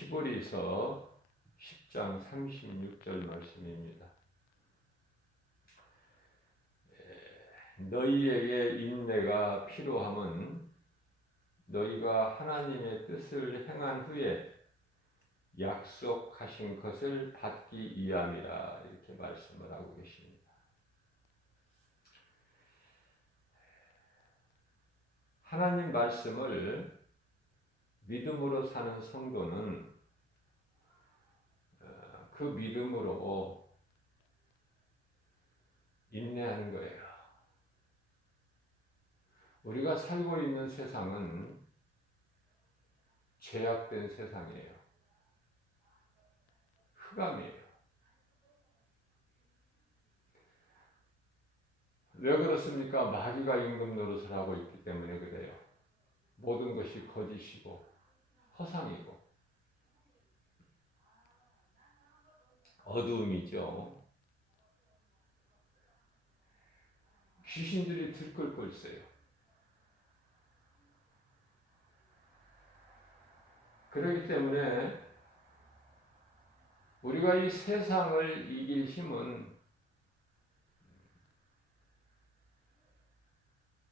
히브리서 10장 36절 말씀입니다. 너희에게 인내가 필요함은 너희가 하나님의 뜻을 행한 후에 약속하신 것을 받기 위함이라, 이렇게 말씀을 하고 계십니다. 하나님 말씀을 믿음으로 사는 성도는 그 믿음으로 인내하는 거예요. 우리가 살고 있는 세상은 죄악된 세상이에요. 흑암이에요. 왜 그렇습니까? 마귀가 임금 노릇을 하고 있기 때문에 그래요. 모든 것이 거짓이고 허상이고 어두움이죠. 귀신들이 들끓고 있어요. 그렇기 때문에 우리가 이 세상을 이길 힘은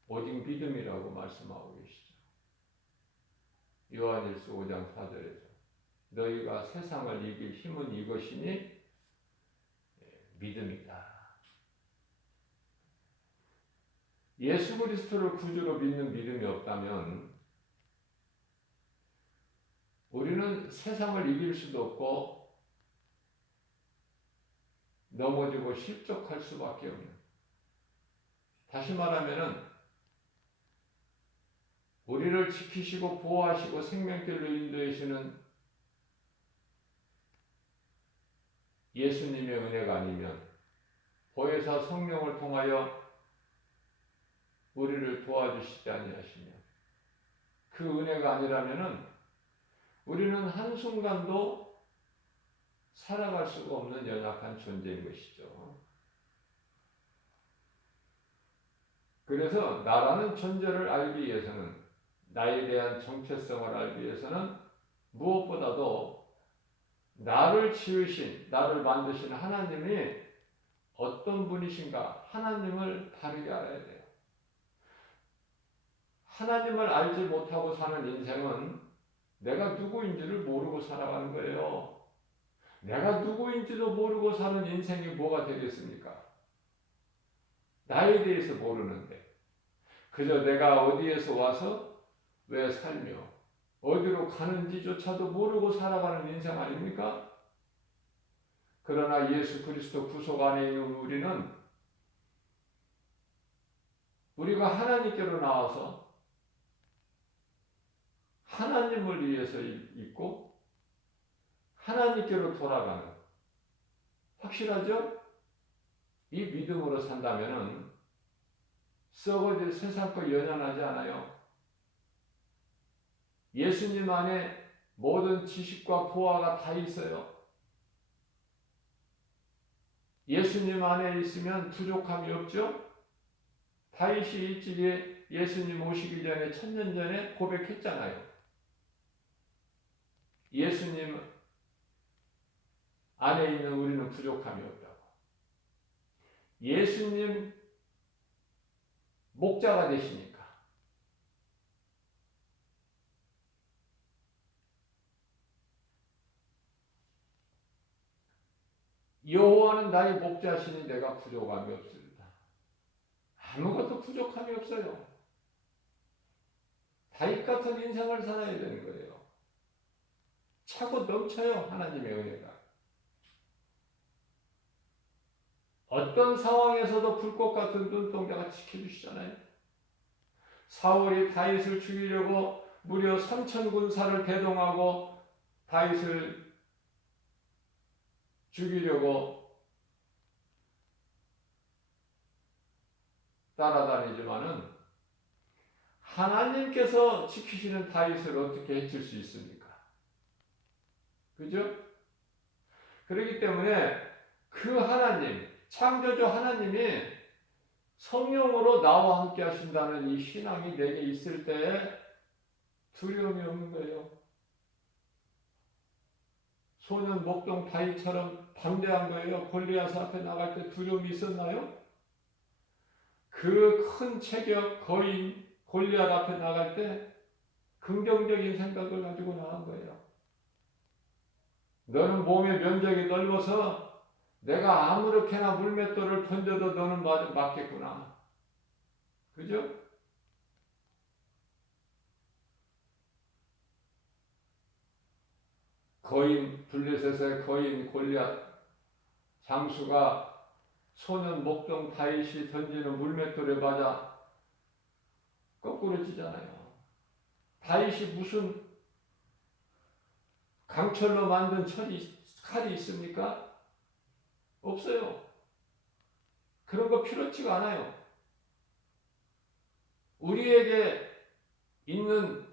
오직 믿음이라고 말씀하고 계시죠. 요한일서 5장 4절에서 너희가 세상을 이길 힘은 이것이니 믿음이다. 예수 그리스도를 구주로 믿는 믿음이 없다면 우리는 세상을 이길 수도 없고 넘어지고 실족할 수밖에 없는, 다시 말하면은 우리를 지키시고 보호하시고 생명길로 인도하시는 예수님의 은혜가 아니면, 보혜사 성령을 통하여 우리를 도와주시지 아니하시면, 그 은혜가 아니라면은 우리는 한순간도 살아갈 수가 없는 연약한 존재인 것이죠. 그래서 나라는 존재를 알기 위해서는, 나에 대한 정체성을 알기 위해서는 무엇보다도 나를 지으신, 나를 만드신 하나님이 어떤 분이신가, 하나님을 바르게 알아야 돼요. 하나님을 알지 못하고 사는 인생은 내가 누구인지를 모르고 살아가는 거예요. 내가 누구인지도 모르고 사는 인생이 뭐가 되겠습니까? 나에 대해서 모르는데 그저 내가 어디에서 와서 왜 살며 어디로 가는지조차도 모르고 살아가는 인생 아닙니까? 그러나 예수 그리스도 구속 안에 있는 우리는, 우리가 하나님께로 나와서 하나님을 위해서 있고 하나님께로 돌아가는, 확실하죠? 이 믿음으로 산다면은 썩어질 세상 거 연연하지 않아요. 예수님 안에 모든 지식과 보화가 다 있어요. 예수님 안에 있으면 부족함이 없죠? 다윗이 일찍이 예수님 오시기 전에, 1000년 전에 고백했잖아요. 예수님 안에 있는 우리는 부족함이 없다고. 예수님 목자가 되시니까. 여호와는 나의 목자시니 내가 부족함이 없습니다. 아무것도 부족함이 없어요. 다윗 같은 인생을 살아야 되는 거예요. 차고 넘쳐요, 하나님의 은혜가. 어떤 상황에서도 불꽃 같은 눈동자가 지켜주시잖아요. 사울이 다윗을 죽이려고 무려 3000군사를 대동하고 다윗을 죽이려고 따라다니지만은 하나님께서 지키시는 다윗을 어떻게 해칠 수 있습니까? 그죠? 그렇기 때문에 그 하나님, 창조주 하나님이 성령으로 나와 함께 하신다는 이 신앙이 내게 있을 때 두려움이 없는 거예요. 소년 목동 다윗처럼 담대한 거예요? 골리앗 앞에 나갈 때 두려움이 있었나요? 그 큰 체격 거인 골리앗 앞에 나갈 때 긍정적인 생각을 가지고 나간 거예요. 너는 몸의 면적이 넓어서 내가 아무렇게나 물맷돌을 던져도 너는 맞겠구나. 그죠? 거인 블레셋의 거인 골리앗 장수가 소년 목동 다윗이 던지는 물맷돌에 맞아 거꾸로 지잖아요. 다윗이 무슨 강철로 만든 칼이 있습니까? 없어요. 그런 거 필요치가 않아요. 우리에게 있는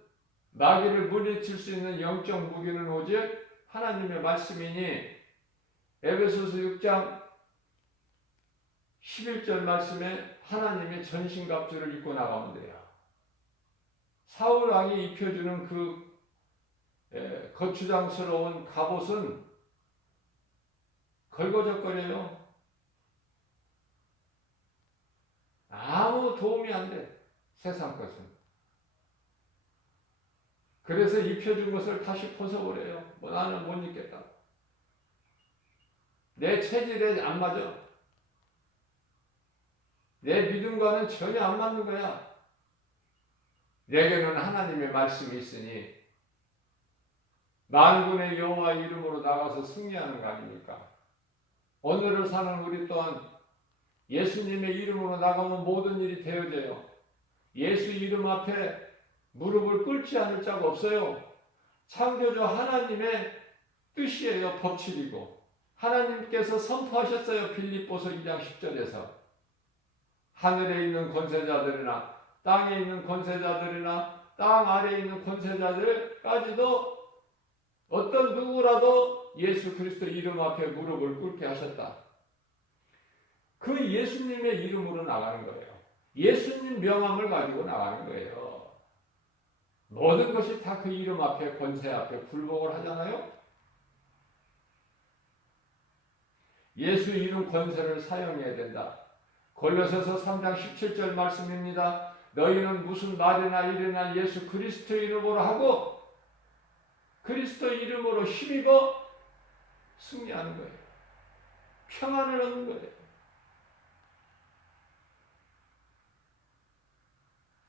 마귀를 물리칠 수 있는 영적 무기는 오직 하나님의 말씀이니 에베소서 6장 11절 말씀에 하나님의 전신갑주를 입고 나가면 돼요. 사울 왕이 입혀주는 그 거추장스러운 갑옷은 걸거적거려요. 아무 도움이 안 돼. 세상 것은. 그래서 입혀준 것을 다시 벗어버려요. 나는 못 입겠다. 내 체질에 안 맞아. 내 믿음과는 전혀 안 맞는 거야. 내게는 하나님의 말씀이 있으니 만군의 여호와 이름으로 나가서 승리하는 거 아닙니까? 오늘을 사는 우리 또한 예수님의 이름으로 나가면 모든 일이 되어져요. 예수 이름 앞에 무릎을 꿇지 않을 자가 없어요. 창조주 하나님의 뜻이에요. 법칙이고 하나님께서 선포하셨어요. 빌립보서 2장 10절에서 하늘에 있는 권세자들이나 땅에 있는 권세자들이나 땅 아래에 있는 권세자들까지도 어떤 누구라도 예수 그리스도 이름 앞에 무릎을 꿇게 하셨다. 그 예수님의 이름으로 나가는 거예요. 예수님 명함을 가지고 나가는 거예요. 모든 것이 다 그 이름 앞에 권세 앞에 굴복을 하잖아요. 예수 이름 권세를 사용해야 된다. 골로새서 3장 17절 말씀입니다. 너희는 무슨 말이나 일이나 예수 그리스도 이름으로 하고 그리스도 이름으로 힘입어 승리하는 거예요. 평안을 얻는 거예요.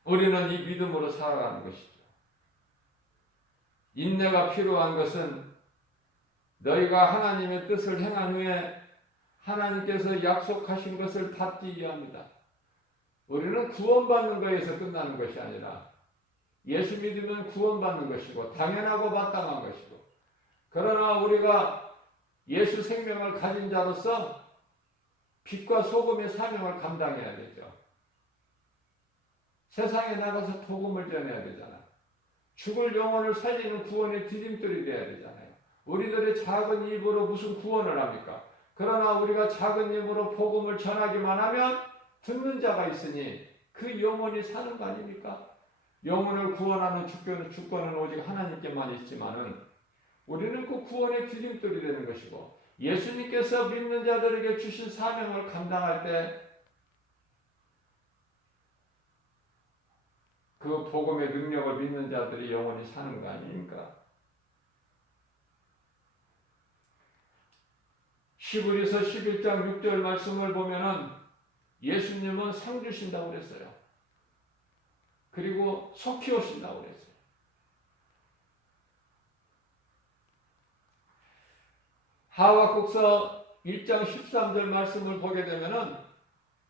우리는 이 믿음으로 살아가는 것이죠. 인내가 필요한 것은 너희가 하나님의 뜻을 행한 후에 하나님께서 약속하신 것을 받기 위함이다. 우리는 구원받는 것에서 끝나는 것이 아니라 예수 믿으면 구원받는 것이고 당연하고 마땅한 것이고 그러나 우리가 예수 생명을 가진 자로서 빛과 소금의 사명을 감당해야 되죠. 세상에 나가서 복음을 전해야 되잖아. 죽을 영혼을 살리는 구원의 디딤돌이 되어야 되잖아요. 우리들의 작은 입으로 무슨 구원을 합니까? 그러나 우리가 작은 입으로 복음을 전하기만 하면 듣는 자가 있으니 그 영혼이 사는 거 아닙니까? 영혼을 구원하는 주권은 오직 하나님께만 있지만은 우리는 그 구원의 디딤돌이 되는 것이고 예수님께서 믿는 자들에게 주신 사명을 감당할 때 그 복음의 능력을 믿는 자들이 영원히 사는 거 아닙니까? 히브리서 11장 6절 말씀을 보면은 예수님은 상 주신다고 그랬어요. 그리고 속 키우신다고 그랬어요. 하박국서 1장 13절 말씀을 보게 되면은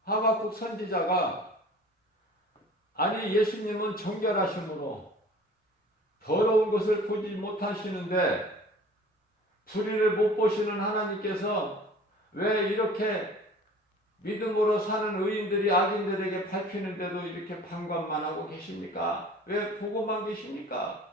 하박국 선지자가 아니 예수님은 정결하심으로 더러운 것을 보지 못하시는데 불의를 못 보시는 하나님께서 왜 이렇게 믿음으로 사는 의인들이 악인들에게 밟히는데도 이렇게 방관만 하고 계십니까? 왜 보고만 계십니까?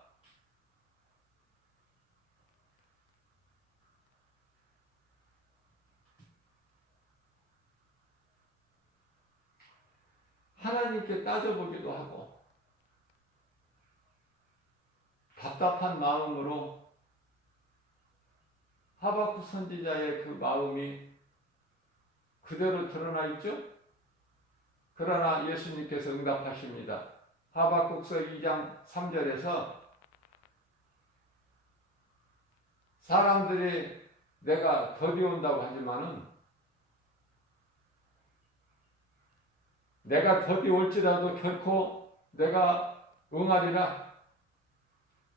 하나님께 따져보기도 하고 답답한 마음으로 하박국 선지자의 그 마음이 그대로 드러나 있죠? 그러나 예수님께서 응답하십니다. 하박국서 2장 3절에서 사람들이 내가 더디 온다고 하지만은 내가 더디 올지라도 결코 내가 응하리라.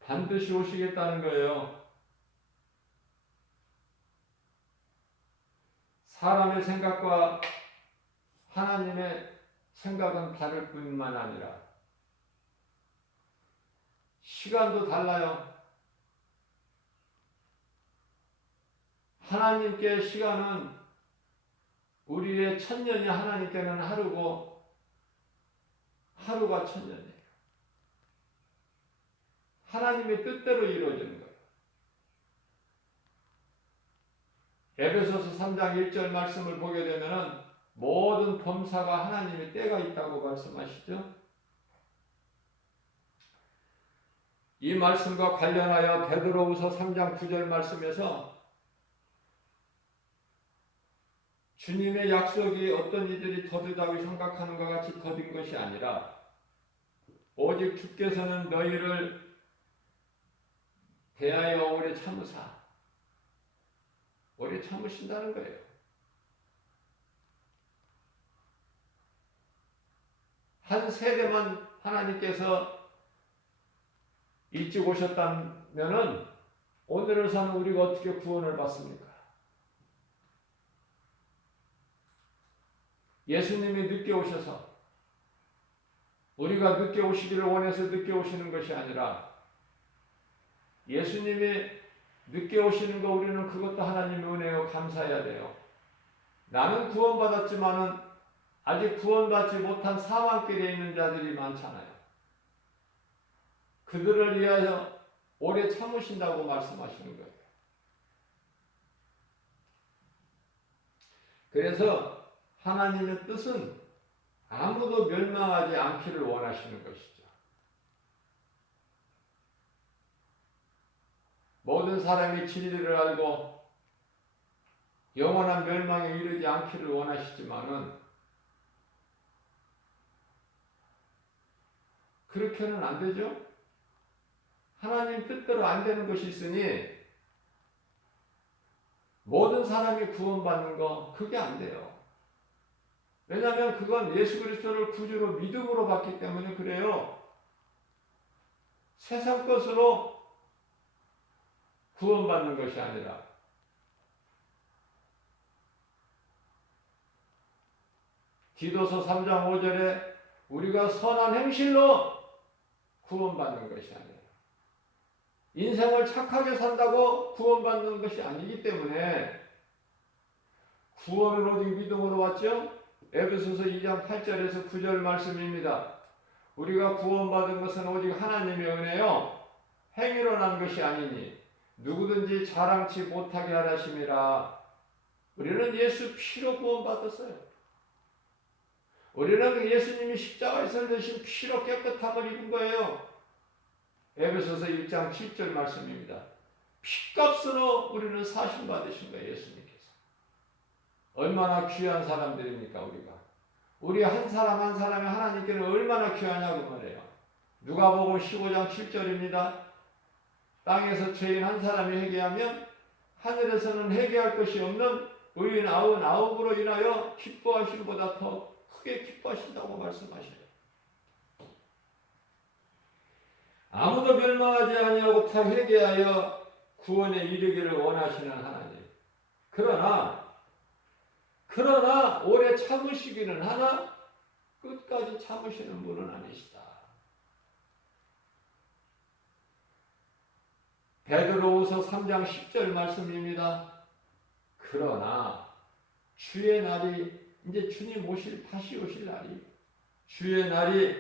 반드시 오시겠다는 거예요. 사람의 생각과 하나님의 생각은 다를 뿐만 아니라 시간도 달라요. 하나님께 시간은 우리의 천년이 하나님께는 하루고 하루가 천년이에요. 하나님의 뜻대로 이루어지는 거예요. 에베소서 3장 1절 말씀을 보게 되면은 모든 범사가 하나님의 때가 있다고 말씀하시죠. 이 말씀과 관련하여 베드로후서 3장 9절 말씀에서 주님의 약속이 어떤 이들이 더디다고 생각하는 것 같이 더딘 것이 아니라 오직 주께서는 너희를 대하여 오래 참으사 오래 참으신다는 거예요. 한 세대만 하나님께서 일찍 오셨다면은 오늘을 사는 우리가 어떻게 구원을 받습니까? 예수님이 늦게 오셔서 우리가 늦게 오시기를 원해서 늦게 오시는 것이 아니라 예수님이 늦게 오시는 거 우리는 그것도 하나님의 은혜요 감사해야 돼요. 나는 구원받았지만은 아직 구원받지 못한 사망길에 있는 자들이 많잖아요. 그들을 위하여 오래 참으신다고 말씀하시는 거예요. 그래서 하나님의 뜻은 아무도 멸망하지 않기를 원하시는 것이죠. 모든 사람이 진리를 알고 영원한 멸망에 이르지 않기를 원하시지만은 그렇게는 안 되죠. 하나님 뜻대로 안 되는 것이 있으니 모든 사람이 구원받는 거 그게 안 돼요. 왜냐하면 그건 예수 그리스도를 구주로 믿음으로 받기 때문에 그래요. 세상 것으로 구원받는 것이 아니라 디도서 3장 5절에 우리가 선한 행실로 구원받는 것이 아니라 인생을 착하게 산다고 구원받는 것이 아니기 때문에 구원은 오직 믿음으로 왔죠. 에베소서 2장 8절에서 9절 말씀입니다. 우리가 구원받은 것은 오직 하나님의 은혜요 행위로 난 것이 아니니 누구든지 자랑치 못하게 하라심이라. 우리는 예수 피로 구원받았어요. 우리는 예수님이 십자가에서 흘리신 피로 깨끗함을 입은 거예요. 에베소서 1장 7절 말씀입니다. 피값으로 우리는 사심받으신 거예요. 예수님께서. 얼마나 귀한 사람들입니까 우리가. 우리 한 사람 한 사람이 하나님께는 얼마나 귀하냐고 말해요. 누가복음 15장 7절입니다. 땅에서 죄인 한 사람이 회개하면 하늘에서는 회개할 것이 없는 의인 99으로 인하여 기뻐하심보다 더 크게 기뻐하신다고 말씀하셔요. 아무도 멸망하지 아니하고 다 회개하여 구원에 이르기를 원하시는 하나님. 그러나 오래 참으시기는 하나 끝까지 참으시는 분은 아니시다. 베드로후서 3장 10절 말씀입니다. 그러나 주의 날이 이제 주님 다시 오실 날이 주의 날이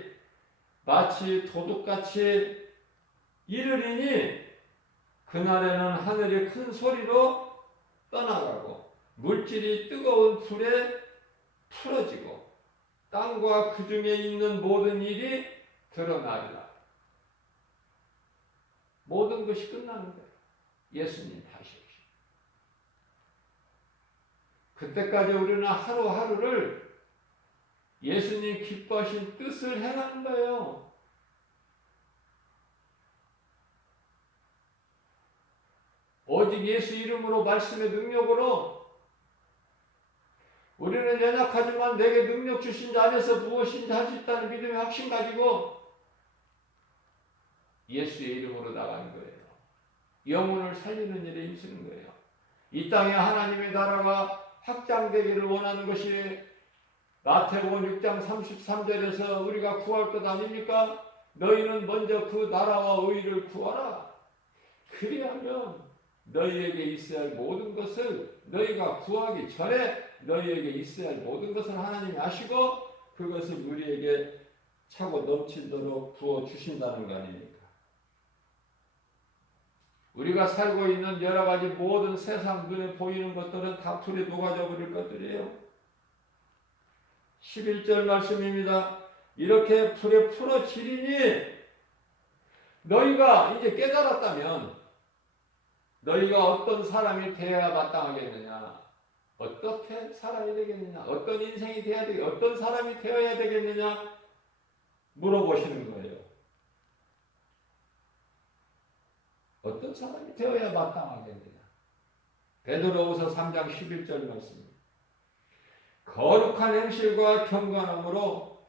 마치 도둑같이 이르리니 그날에는 하늘이 큰 소리로 떠나가고 물질이 뜨거운 불에 풀어지고 땅과 그 중에 있는 모든 일이 드러나리라. 모든 것이 끝나는 거예요. 예수님 다시 오시고 그때까지 우리는 하루하루를 예수님 기뻐하신 뜻을 행하는 거예요. 오직 예수 이름으로 말씀의 능력으로 우리는 연약하지만 내게 능력 주신 자 안에서 무엇인지 할 수 있다는 믿음의 확신 가지고 예수의 이름으로 나가는 거예요. 영혼을 살리는 일에 힘쓰는 거예요. 이 땅에 하나님의 나라가 확장되기를 원하는 것이 마태복음 6장 33절에서 우리가 구할 것 아닙니까? 너희는 먼저 그 나라와 의를 구하라. 그리하면 너희에게 있어야 할 모든 것을 너희가 구하기 전에 너희에게 있어야 할 모든 것을 하나님이 아시고 그것을 우리에게 차고 넘치도록 부어주신다는 거 아닙니까? 우리가 살고 있는 여러 가지 모든 세상 눈에 보이는 것들은 다 불에 녹아져 버릴 것들이에요. 11절 말씀입니다. 이렇게 불에 풀어지리니 너희가 이제 깨달았다면 너희가 어떤 사람이 되어야 마땅하겠느냐? 어떻게 살아야 되겠느냐? 어떤 인생이 되어야 되겠느냐? 어떤 사람이 되어야 되겠느냐? 물어보시는 거예요. 어떤 사람이 되어야 마땅하겠느냐? 베드로후서 3장 11절 말씀입니다. 거룩한 행실과 경건함으로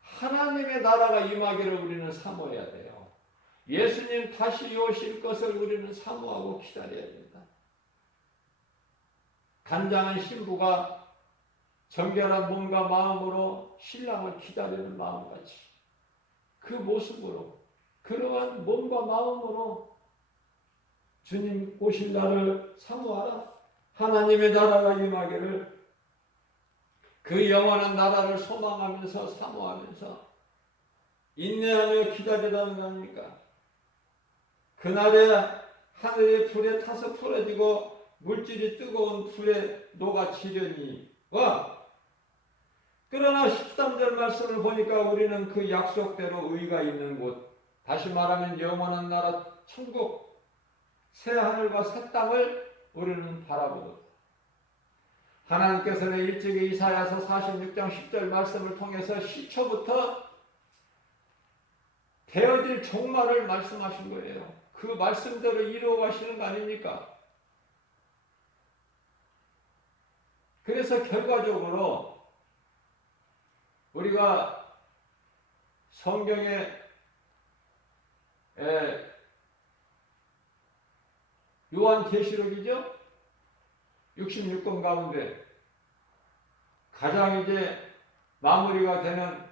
하나님의 나라가 임하기를 우리는 사모해야 돼요. 예수님 다시 오실 것을 우리는 사모하고 기다려야 됩니다. 단장한 신부가 정결한 몸과 마음으로 신랑을 기다리는 마음같이 그 모습으로 그러한 몸과 마음으로 주님 오실 날을 사모하라. 하나님의 나라가 임하기를 그 영원한 나라를 소망하면서 사모하면서 인내하며 기다리라는 거 아닙니까? 그날에 하늘의 불에 타서 풀어지고 물질이 뜨거운 불에 녹아지려니와 그러나 13절 말씀을 보니까 우리는 그 약속대로 의가 있는 곳, 다시 말하면 영원한 나라 천국, 새 하늘과 새 땅을 우리는 바라보고 하나님께서는 일찍이 이사야서 46장 10절 말씀을 통해서 시초부터 되어질 종말을 말씀하신 거예요. 그 말씀대로 이루어 가시는 거 아닙니까? 그래서 결과적으로 우리가 성경에 요한계시록이죠? 66권 가운데 가장 이제 마무리가 되는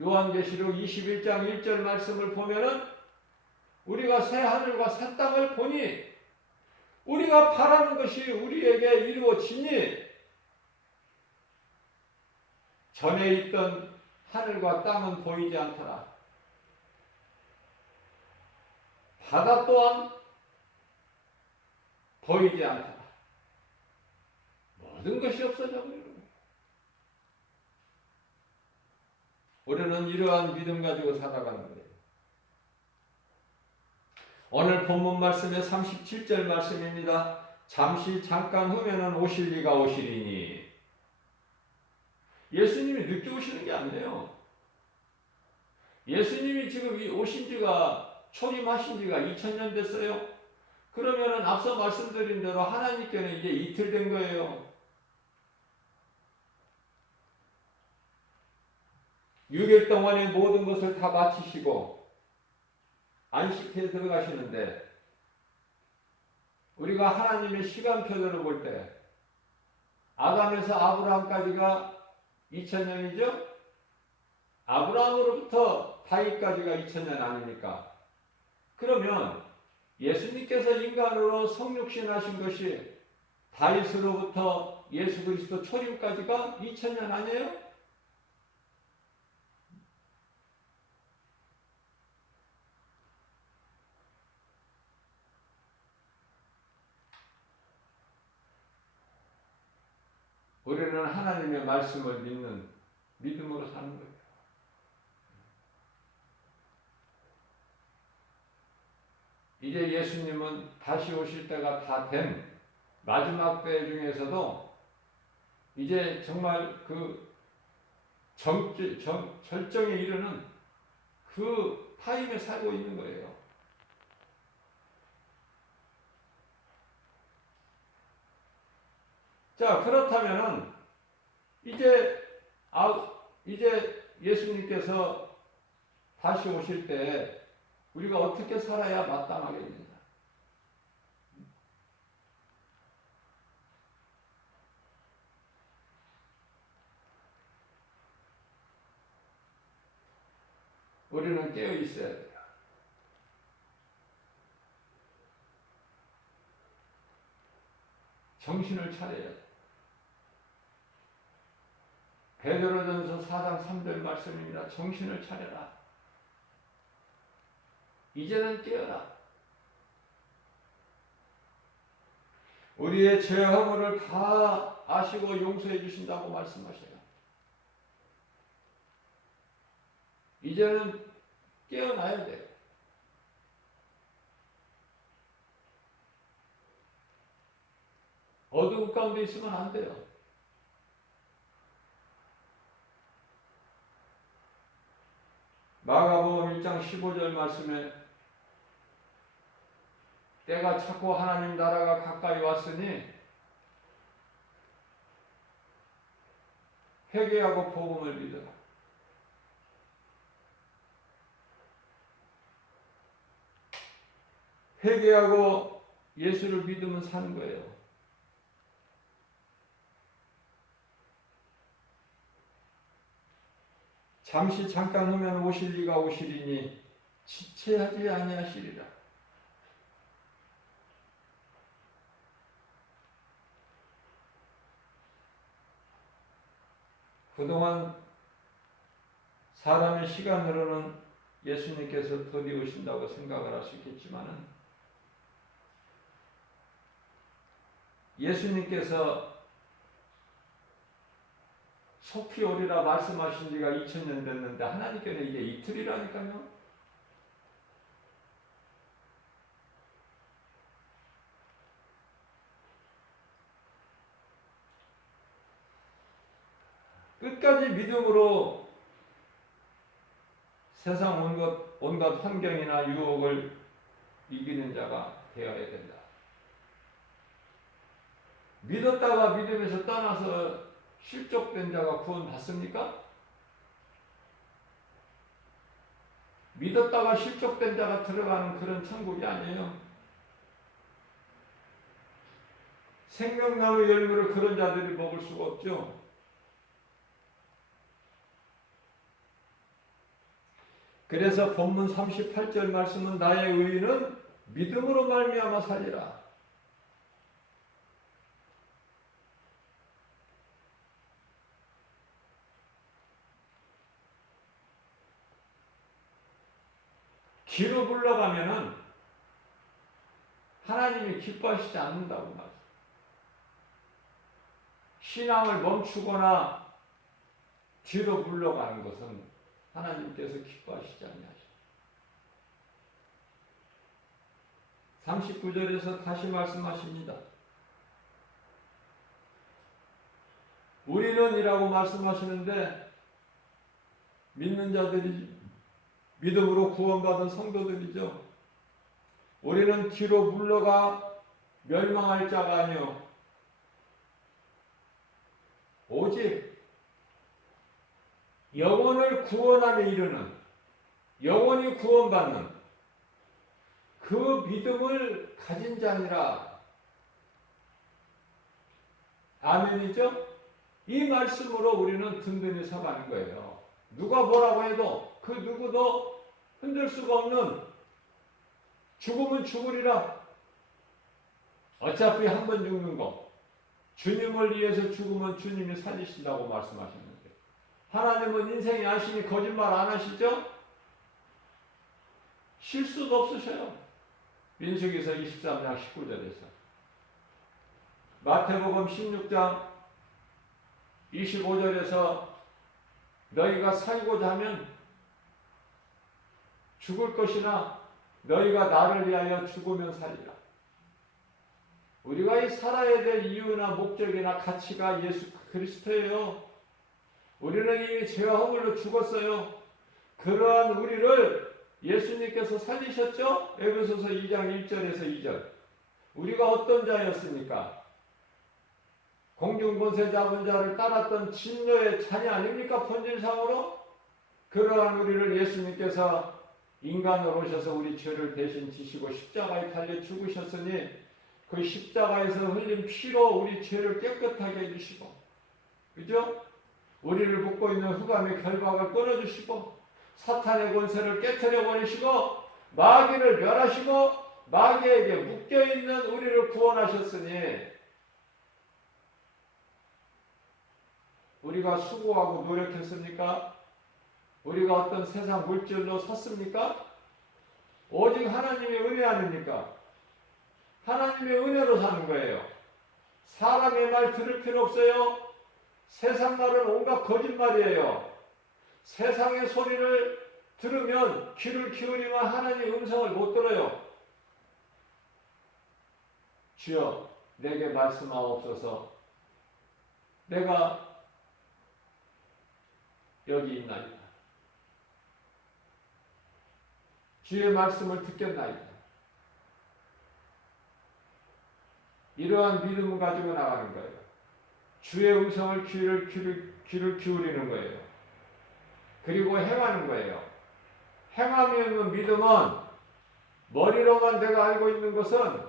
요한계시록 21장 1절 말씀을 보면은 우리가 새 하늘과 새 땅을 보니 우리가 바라는 것이 우리에게 이루어지니 전에 있던 하늘과 땅은 보이지 않더라. 바다 또한 보이지 않더라. 모든 것이 없어져 버리는 거예요. 우리는 이러한 믿음 가지고 살아가는 거예요. 오늘 본문 말씀의 37절 말씀입니다. 잠시 잠깐 후면은 오실 리가 오시리니. 예수님이 늦게 오시는 게 아니에요. 예수님이 지금 오신 지가 초림하신 지가 2000년 됐어요. 그러면은 앞서 말씀드린 대로 하나님께는 이제 이틀 된 거예요. 6일 동안의 모든 것을 다 마치시고 안식회에 들어가시는데 우리가 하나님의 시간표를 볼 때 아담에서 아브라함까지가 2000년이죠? 아브라함으로부터 다윗까지가 2000년 아닙니까? 그러면 예수님께서 인간으로 성육신하신 것이 다윗으로부터 예수 그리스도 초림까지가 2000년 아니에요? 우리는 하나님의 말씀을 믿는 믿음으로 사는 거예요. 이제 예수님은 다시 오실 때가 다 된 마지막 때 중에서도 이제 정말 그 절정에 이르는 그 타임에 살고 있는 거예요. 자, 그렇다면은 이제 예수님께서 다시 오실 때 우리가 어떻게 살아야 마땅하겠느냐? 우리는 깨어 있어야 돼요. 정신을 차려야 돼요. 베드로전서 4장 3절 말씀입니다. 정신을 차려라. 이제는 깨어라. 우리의 죄 허물을 다 아시고 용서해 주신다고 말씀하셔요. 이제는 깨어나야 돼요. 어두운 가운데 있으면 안 돼요. 마가복음 1장 15절 말씀에 때가 찼고 하나님 나라가 가까이 왔으니 회개하고 복음을 믿어라. 회개하고 예수를 믿으면 사는 거예요. 잠시 잠깐 후면 오실 이가 오시리니 지체하지 아니하시리라. 그동안 사람의 시간으로는 예수님께서 더디 오신다고 생각을 할 수 있겠지만은 예수님께서 속히 오리라 말씀하신 지가 2000년 됐는데 하나님께는 이게 이틀이라니까요. 끝까지 믿음으로 세상 온갖 환경이나 유혹을 이기는 자가 되어야 된다. 믿었다가 믿음에서 떠나서 실족된 자가 구원받습니까? 믿었다가 실족된 자가 들어가는 그런 천국이 아니에요. 생명나무 열매를 그런 자들이 먹을 수가 없죠. 그래서 본문 38절 말씀은 나의 의인은 믿음으로 말미암아 살리라. 뒤로 물러가면은 하나님이 기뻐하시지 않는다고 말해요. 신앙을 멈추거나 뒤로 물러가는 것은 하나님께서 기뻐하시지 아니하시죠. 39절에서 다시 말씀하십니다. 우리는 이라고 말씀하시는데 믿는 자들이 믿음으로 구원받은 성도들이죠. 우리는 뒤로 물러가 멸망할 자가 아니요 오직 영혼을 구원함에 이르는 영혼이 구원받는 그 믿음을 가진 자니라. 아멘이죠? 이 말씀으로 우리는 든든히 서가는 거예요. 누가 뭐라고 해도 그 누구도 흔들 수가 없는 죽음은 죽으리라. 어차피 한 번 죽는 거. 주님을 위해서 죽으면 주님이 살리신다고 말씀하셨는데 하나님은 인생의 아시니 거짓말 안 하시죠? 실수도 없으셔요. 민수기서 23장 19절에서 마태복음 16장 25절에서 너희가 살고자 하면 죽을 것이나 너희가 나를 위하여 죽으면 살리라. 우리가 이 살아야 될 이유나 목적이나 가치가 예수 그리스도예요. 우리는 이미 죄와 허물로 죽었어요. 그러한 우리를 예수님께서 살리셨죠? 에베소서 2장 1절에서 2절. 우리가 어떤 자였습니까? 공중권세 잡은 자를 따랐던 진노의 자녀 아닙니까? 본질상으로? 그러한 우리를 예수님께서 인간으로 오셔서 우리 죄를 대신 지시고 십자가에 달려 죽으셨으니 그 십자가에서 흘린 피로 우리 죄를 깨끗하게 해주시고, 그죠? 우리를 묶고 있는 흑암의 결박을 끊어주시고 사탄의 권세를 깨트려 버리시고 마귀를 멸하시고 마귀에게 묶여있는 우리를 구원하셨으니 우리가 수고하고 노력했습니까? 우리가 어떤 세상 물질로 섰습니까? 오직 하나님의 은혜 아닙니까? 하나님의 은혜로 사는 거예요. 사람의 말 들을 필요 없어요. 세상 말은 온갖 거짓말이에요. 세상의 소리를 들으면 귀를 기울이면 하나님의 음성을 못 들어요. 주여 내게 말씀하옵소서. 내가 여기 있나이다. 주의 말씀을 듣겠나이다. 이러한 믿음을 가지고 나가는 거예요. 주의 음성을 귀를 기울이는 거예요. 그리고 행하는 거예요. 행함이 없는 믿음은 머리로만 내가 알고 있는 것은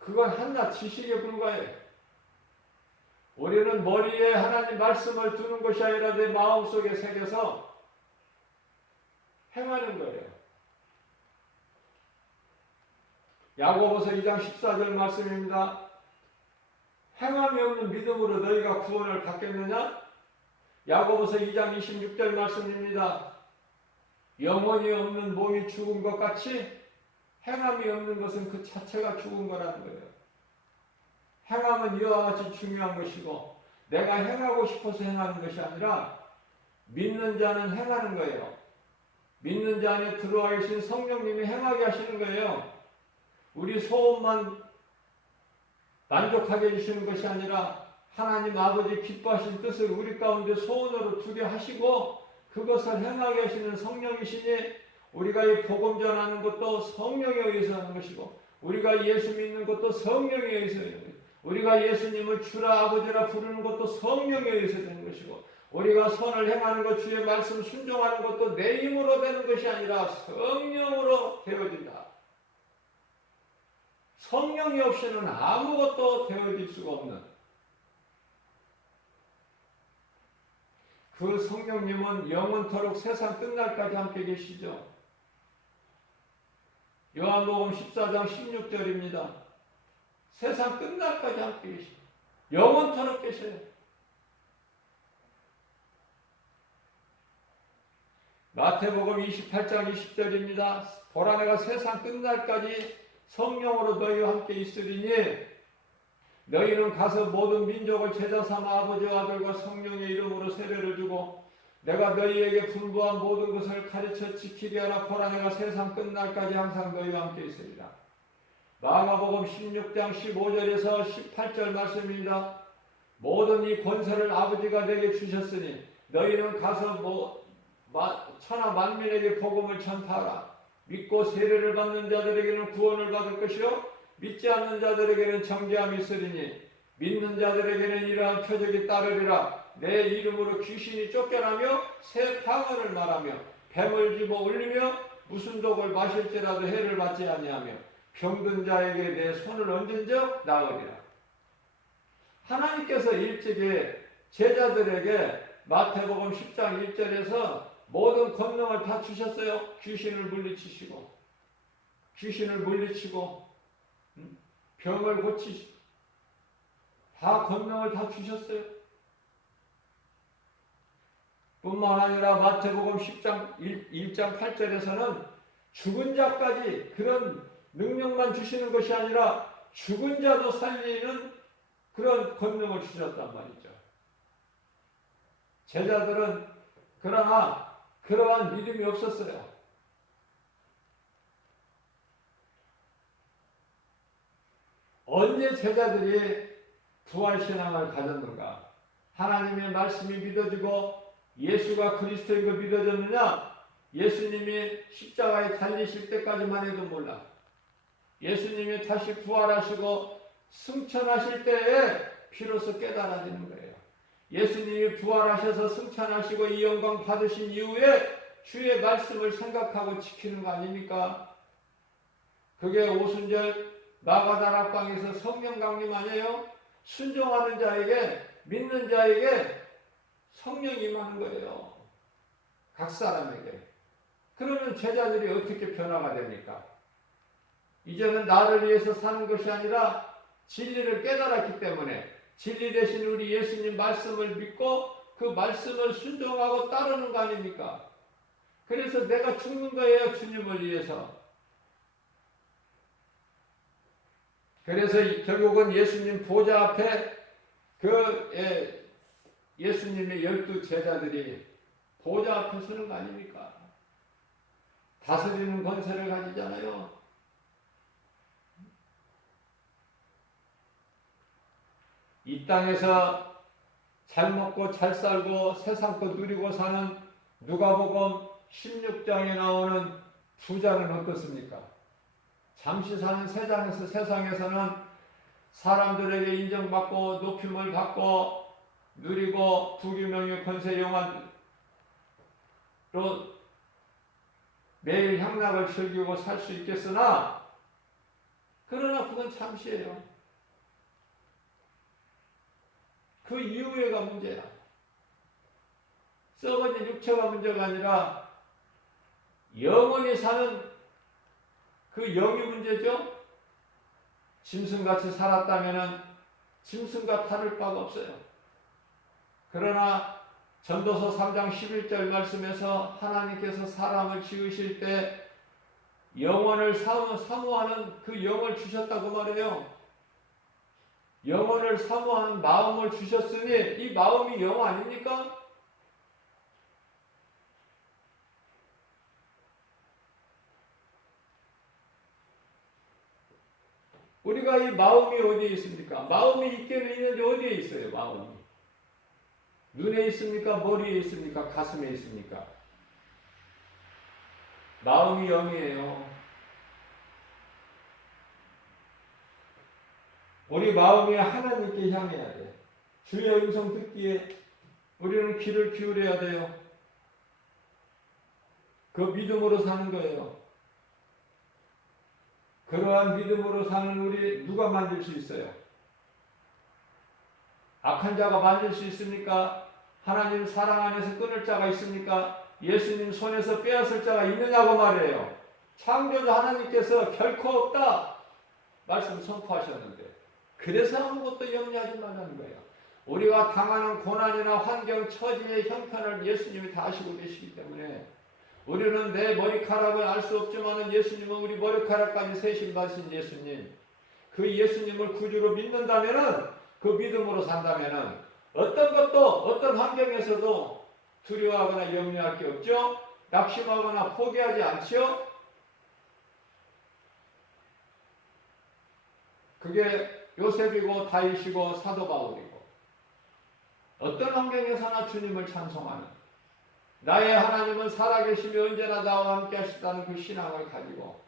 그건 한낱 지식에 불과해. 우리는 머리에 하나님 말씀을 두는 것이 아니라 내 마음속에 새겨서 행하는 거예요. 야고보서 2장 14절 말씀입니다. 행함이 없는 믿음으로 너희가 구원을 받겠느냐? 야고보서 2장 26절 말씀입니다. 영혼이 없는 몸이 죽은 것 같이 행함이 없는 것은 그 자체가 죽은 거라는 거예요. 행함은 이와 같이 중요한 것이고 내가 행하고 싶어서 행하는 것이 아니라 믿는 자는 행하는 거예요. 믿는 자 안에 들어와 계신 성령님이 행하게 하시는 거예요. 우리 소원만 만족하게 해주시는 것이 아니라 하나님 아버지 기뻐하신 뜻을 우리 가운데 소원으로 두게 하시고 그것을 행하게 하시는 성령이시니 우리가 이 복음 전하는 것도 성령에 의해서 하는 것이고 우리가 예수 믿는 것도 성령에 의해서 하는 것이고 우리가 예수님을 주라 아버지라 부르는 것도 성령에 의해서 되는 것이고 우리가 선을 행하는 것 주의 말씀 순종하는 것도 내 힘으로 되는 것이 아니라 성령으로 되어진다. 성령이 없이는 아무것도 되어질 수가 없는 그 성령님은 영원토록 세상 끝날까지 함께 계시죠. 요한복음 14장 16절입니다. 세상 끝날까지 함께 계시죠. 영원토록 계셔요. 마태복음 28장 20절입니다. 보라 내가 세상 끝날까지 성령으로 너희와 함께 있으리니 너희는 가서 모든 민족을 제자 삼아 아버지와 아들과 성령의 이름으로 세례를 주고 내가 너희에게 분부한 모든 것을 가르쳐 지키게 하라. 보라 내가 세상 끝날까지 항상 너희와 함께 있으리라. 마가복음 16장 15절에서 18절 말씀입니다. 모든 이 권세를 아버지가 내게 주셨으니 너희는 가서 천하 만민에게 복음을 전파하라. 믿고 세례를 받는 자들에게는 구원을 받을 것이요 믿지 않는 자들에게는 정죄함이 있으리니 믿는 자들에게는 이러한 표적이 따르리라. 내 이름으로 귀신이 쫓겨나며 새 방언을 말하며 뱀을 집어 울리며 무슨 독을 마실지라도 해를 받지 아니하며 병든 자에게 내 손을 얹은 적 나으리라. 하나님께서 일찍이 제자들에게 마태복음 10장 1절에서 모든 권능을 다 주셨어요. 귀신을 물리치고 병을 고치시고 다 권능을 다 주셨어요. 뿐만 아니라 마태복음 10장 1장 8절에서는 죽은 자까지 그런 능력만 주시는 것이 아니라 죽은 자도 살리는 그런 권능을 주셨단 말이죠. 제자들은 그러나 그러한 믿음이 없었어요. 언제 제자들이 부활신앙을 가졌는가? 하나님의 말씀이 믿어지고 예수가 그리스도인 걸 믿어졌느냐? 예수님이 십자가에 달리실 때까지만 해도 몰라. 예수님이 다시 부활하시고 승천하실 때에 비로소 깨달아지는 거예요. 예수님이 부활하셔서 승천하시고 이 영광 받으신 이후에 주의 말씀을 생각하고 지키는 거 아닙니까? 그게 오순절 마가다락방에서 성령 강림 아니에요? 순종하는 자에게, 믿는 자에게 성령이 임하는 거예요. 각 사람에게. 그러면 제자들이 어떻게 변화가 됩니까? 이제는 나를 위해서 사는 것이 아니라 진리를 깨달았기 때문에 진리 대신 우리 예수님 말씀을 믿고 그 말씀을 순종하고 따르는 거 아닙니까? 그래서 내가 죽는 거예요. 주님을 위해서. 그래서 결국은 예수님 보좌 앞에 예수님의 12 제자들이 보좌 앞에 서는 거 아닙니까? 다스리는 권세를 가지잖아요. 이 땅에서 잘 먹고 잘 살고 세상 것 누리고 사는 누가복음 16장에 나오는 부자는 어떻습니까? 잠시 사는 세상에서는 사람들에게 인정받고 높임을 받고 누리고 부귀명예 권세 영화로 매일 향락을 즐기고 살 수 있겠으나 그러나 그건 잠시예요. 그 이후에가 문제야. 썩어진 육체가 문제가 아니라 영원히 사는 그 영이 문제죠. 짐승같이 살았다면 짐승과 다를 바가 없어요. 그러나 전도서 3장 11절 말씀에서 하나님께서 사람을 지으실 때 영원을 사모하는 그 영을 주셨다고 말해요. 영혼을 사모하는 마음을 주셨으니 이 마음이 영 아닙니까? 우리가 이 마음이 어디에 있습니까? 마음이 있기는 있는데 어디에 있어요? 마음이 눈에 있습니까? 머리에 있습니까? 가슴에 있습니까? 마음이 영이에요. 우리 마음이 하나님께 향해야 돼. 주의 음성 듣기에 우리는 귀를 기울여야 돼요. 그 믿음으로 사는 거예요. 그러한 믿음으로 사는 우리 누가 만들 수 있어요? 악한 자가 만들 수 있습니까? 하나님 사랑 안에서 끊을 자가 있습니까? 예수님 손에서 빼앗을 자가 있느냐고 말해요. 창조자 하나님께서 결코 없다 말씀 선포하셨는데 그래서 아무것도 염려하지 말라는 거예요. 우리가 당하는 고난이나 환경, 처지의 형편을 예수님이 다 아시고 계시기 때문에 우리는 내 머리카락을 알 수 없지만 예수님은 우리 머리카락까지 세심받으신 예수님, 그 예수님을 구주로 믿는다면 그 믿음으로 산다면 어떤 것도 어떤 환경에서도 두려워하거나 염려할 게 없죠. 낙심하거나 포기하지 않죠. 그게 요셉이고 다윗이고 사도 바울이고 어떤 환경에서나 주님을 찬송하는 나의 하나님은 살아계시며 언제나 나와 함께 하시다는 그 신앙을 가지고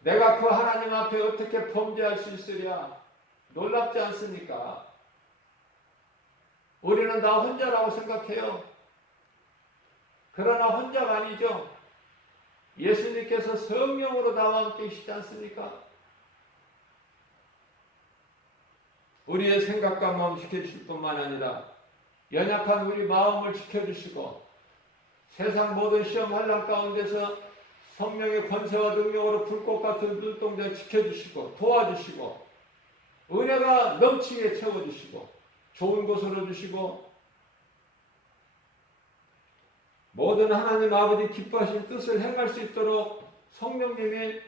내가 그 하나님 앞에 어떻게 범죄할 수 있으랴 놀랍지 않습니까? 우리는 나 혼자라고 생각해요. 그러나 혼자가 아니죠. 예수님께서 성령으로 나와 함께 계시지 않습니까? 우리의 생각과 마음 지켜주실 뿐만 아니라 연약한 우리 마음을 지켜주시고 세상 모든 시험 환난 가운데서 성령의 권세와 능력으로 불꽃 같은 눈동자 지켜주시고 도와주시고 은혜가 넘치게 채워주시고 좋은 곳으로 주시고 모든 하나님 아버지 기뻐하신 뜻을 행할 수 있도록 성령님이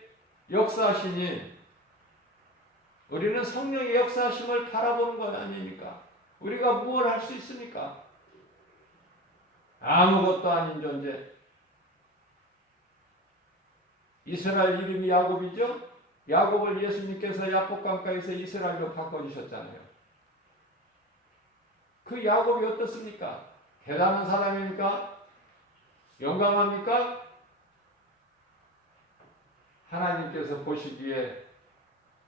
역사하시니 우리는 성령의 역사하심을 바라보는 것 아닙니까? 우리가 무엇을 할 수 있습니까? 아무것도 아닌 존재. 이스라엘 이름이 야곱이죠? 야곱을 예수님께서 야복강가에서 이스라엘로 바꿔주셨잖아요. 그 야곱이 어떻습니까? 대단한 사람입니까? 영광합니까? 하나님께서 보시기에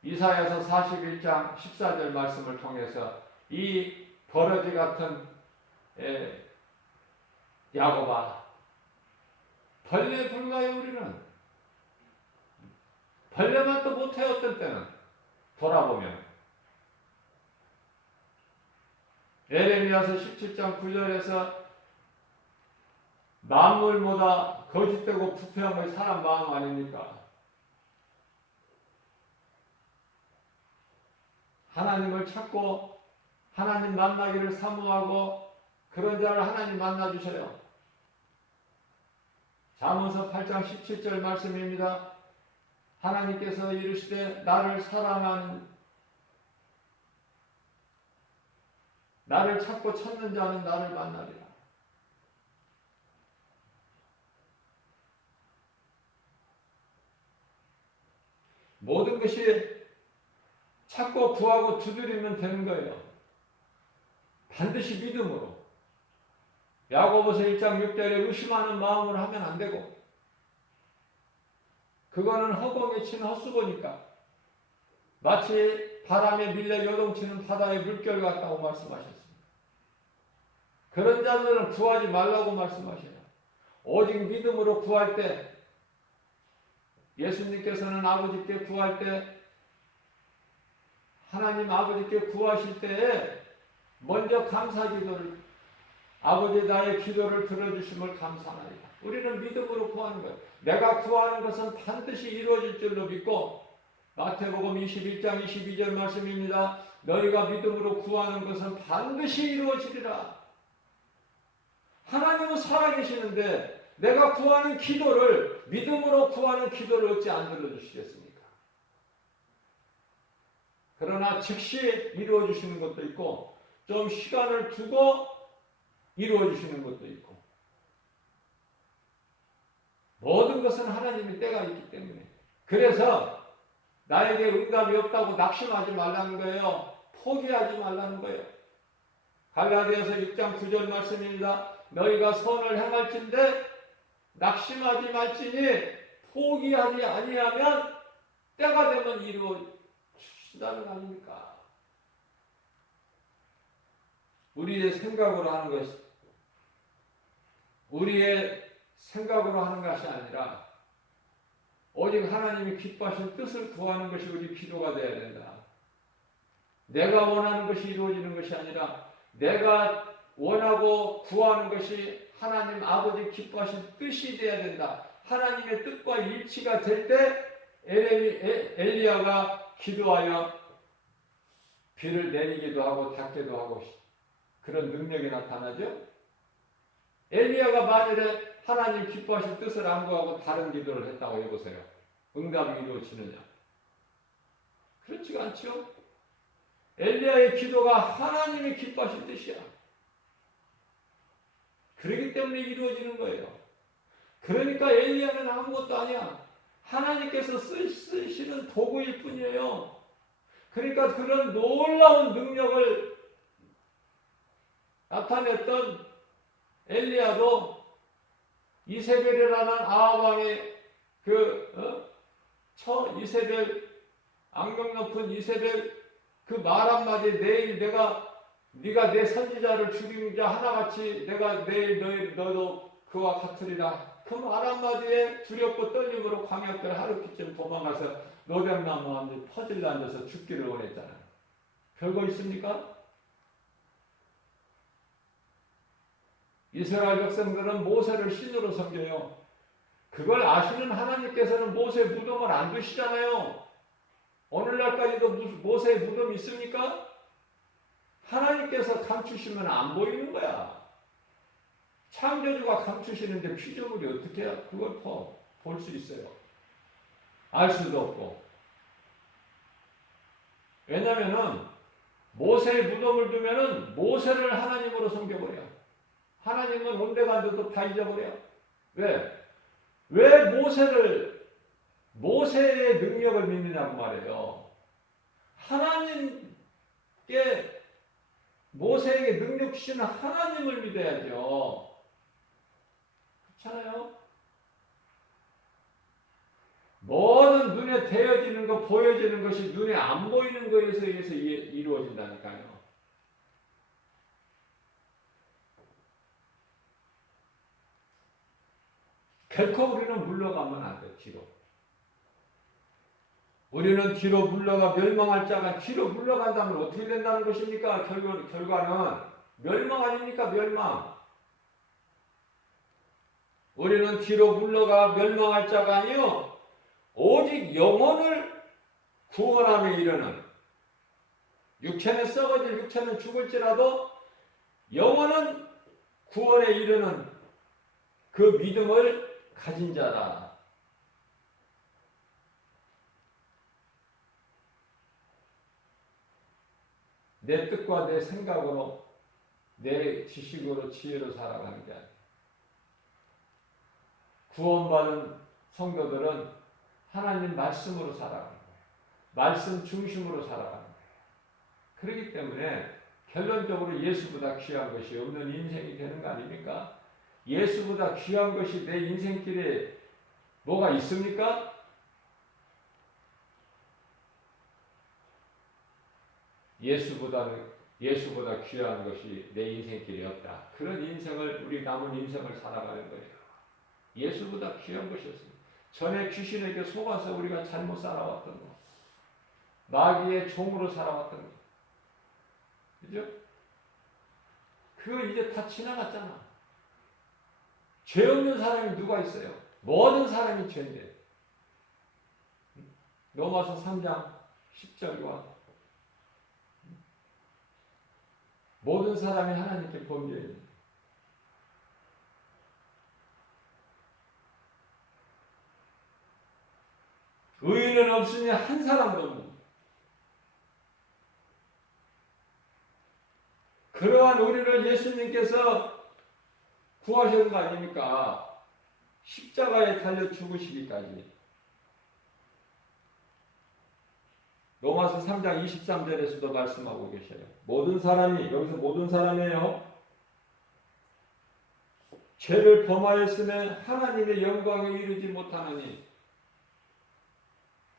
이사야서 41장 14절 말씀을 통해서 이 버러지 같은 야곱아, 벌레 불과해. 우리는 벌레만 또 못해. 어떤 때는 돌아보면 에레미야서 17장 9절에서 만물보다 거짓되고 부패한 것이 사람 마음 아닙니까? 하나님을 찾고 하나님 만나기를 사모하고 그런 자를 하나님 만나주셔요. 잠언서 8장 17절 말씀입니다. 하나님께서 이르시되 나를 사랑하는 나를 찾고 찾는 자는 나를 만나리라. 모든 것이 찾고 구하고 두드리면 되는 거예요. 반드시 믿음으로. 야고보서 1장 6절에 의심하는 마음으로 하면 안 되고, 그거는 허공에 친 헛수고니까 마치 바람에 밀려 요동치는 바다의 물결 같다고 말씀하셨습니다. 그런 자들은 구하지 말라고 말씀하셔요. 오직 믿음으로 구할 때, 예수님께서는 아버지께 구할 때, 하나님 아버지께 구하실 때에 먼저 감사 기도를, 아버지 나의 기도를 들어주심을 감사하나이다. 우리는 믿음으로 구하는 거예요. 내가 구하는 것은 반드시 이루어질 줄로 믿고, 마태복음 21장 22절 말씀입니다. 너희가 믿음으로 구하는 것은 반드시 이루어지리라. 하나님은 살아계시는데 내가 구하는 기도를, 믿음으로 구하는 기도를 어찌 안 들어주시겠습니까? 그러나 즉시 이루어주시는 것도 있고, 좀 시간을 두고 이루어주시는 것도 있고, 모든 것은 하나님의 때가 있기 때문에. 그래서 나에게 응답이 없다고 낙심하지 말라는 거예요. 포기하지 말라는 거예요. 갈라디아서 6장 9절 말씀입니다. 너희가 선을 행할진대 낙심하지 말지니 포기하지 아니하면 때가 되면 이루어주신다는 거 아닙니까? 우리의 생각으로 하는 것이, 우리의 생각으로 하는 것이 아니라 오직 하나님이 기뻐하신 뜻을 구하는 것이 우리 기도가 되어야 된다. 내가 원하는 것이 이루어지는 것이 아니라 내가 원하고 구하는 것이 하나님 아버지 기뻐하신 뜻이 되어야 된다. 하나님의 뜻과 일치가 될 때 엘리야가 기도하여 비를 내리기도 하고 닫기도 하고 그런 능력이 나타나죠. 엘리야가 만일에 하나님 기뻐하신 뜻을 안 구하고 다른 기도를 했다고 해보세요. 응답이 이루어지느냐? 그렇지가 않죠. 엘리야의 기도가 하나님이 기뻐하신 뜻이야. 그렇기 때문에 이루어지는 거예요. 그러니까 엘리야는 아무것도 아니야. 하나님께서 쓰시는 도구일 뿐이에요. 그러니까 그런 놀라운 능력을 나타냈던 엘리야도 이세벨이라는 아합 왕의 이세벨, 악명 높은 이세벨 그 말 한마디, 내일 네가 내 선지자를 죽인 자 하나같이 내가 내일 너도 그와 같으리라. 그 말 한마디에 두렵고 떨림으로 광야길 하루키쯤 도망가서 노병나무 한 퍼질러 앉아서 죽기를 원했잖아요. 별거 있습니까? 이스라엘 백성들은 모세를 신으로 섬겨요. 그걸 아시는 하나님께서는 모세 무덤을 안 두시잖아요. 오늘날까지도 모세의 무덤이 있습니까? 하나님께서 감추시면 안 보이는 거야. 창조주가 감추시는데 피조물이 어떻게 그걸 볼 수 있어요? 알 수도 없고. 왜냐면은 모세의 무덤을 두면은 모세를 하나님으로 섬겨버려. 하나님은 온데간데도 다 잊어버려. 왜? 왜 모세의 능력을 믿느냐고 말해요. 하나님께 모세에게 능력 주시는 하나님을 믿어야죠. 그렇잖아요? 모든 눈에 대어지는 것, 보여지는 것이 눈에 안 보이는 것에서 의해서 이루어진다니까요. 결코 우리는 물러가면 안 돼, 뒤로. 우리는 뒤로 물러가 멸망할 자가 뒤로 물러간다면 어떻게 된다는 것입니까? 결과는 멸망 아닙니까? 멸망. 우리는 뒤로 물러가 멸망할 자가 아니요 오직 영혼을 구원함에 이르는, 육체는 썩어질, 육체는 죽을지라도 영혼은 구원에 이르는 그 믿음을 가진 자다. 내 뜻과 내 생각으로, 내 지식으로, 지혜로 살아가는 게 아니야. 구원받은 성도들은 하나님 말씀으로 살아가는 거예요. 말씀 중심으로 살아가는 거예요. 그렇기 때문에 결론적으로 예수보다 귀한 것이 없는 인생이 되는 거 아닙니까? 예수보다 귀한 것이 내 인생길에 뭐가 있습니까? 예수보다 귀한 것이 내 인생길에 없다. 그런 인생을, 우리 남은 인생을 살아가는 거예요. 예수보다 귀한 것이 없습니다. 전에 귀신에게 속아서 우리가 잘못 살아왔던 거, 마귀의 종으로 살아왔던 거, 그죠? 그거 이제 다 지나갔잖아. 죄 없는 사람이 누가 있어요? 모든 사람이 죄인데. 로마서 3장 10절과 모든 사람이 하나님께 범죄입니다. 의인은 없으니 한 사람도 없는. 그러한 우리를 예수님께서 구하시는 거 아닙니까? 십자가에 달려 죽으시기까지. 로마서 3장 23절에서도 말씀하고 계셔요. 모든 사람이, 여기서 모든 사람이에요. 죄를 범하였으면 하나님의 영광에 이르지 못하느니,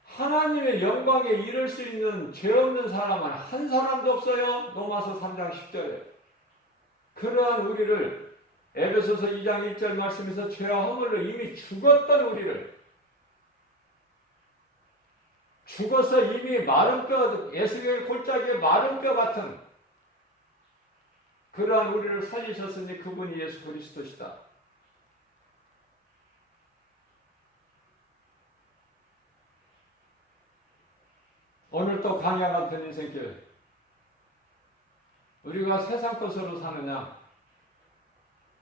하나님의 영광에 이를 수 있는 죄 없는 사람은 한 사람도 없어요. 로마서 3장 10절에. 그러한 우리를 에베소서 2장 1절 말씀에서 죄와 허물로 이미 죽었던 우리를, 죽어서 이미 마른 뼈, 예수의 골짜기에 마른 뼈 같은 그러한 우리를 살리셨으니 그분이 예수 그리스도시다. 오늘 또 강야 같은 인생길, 우리가 세상 것으로 사느냐,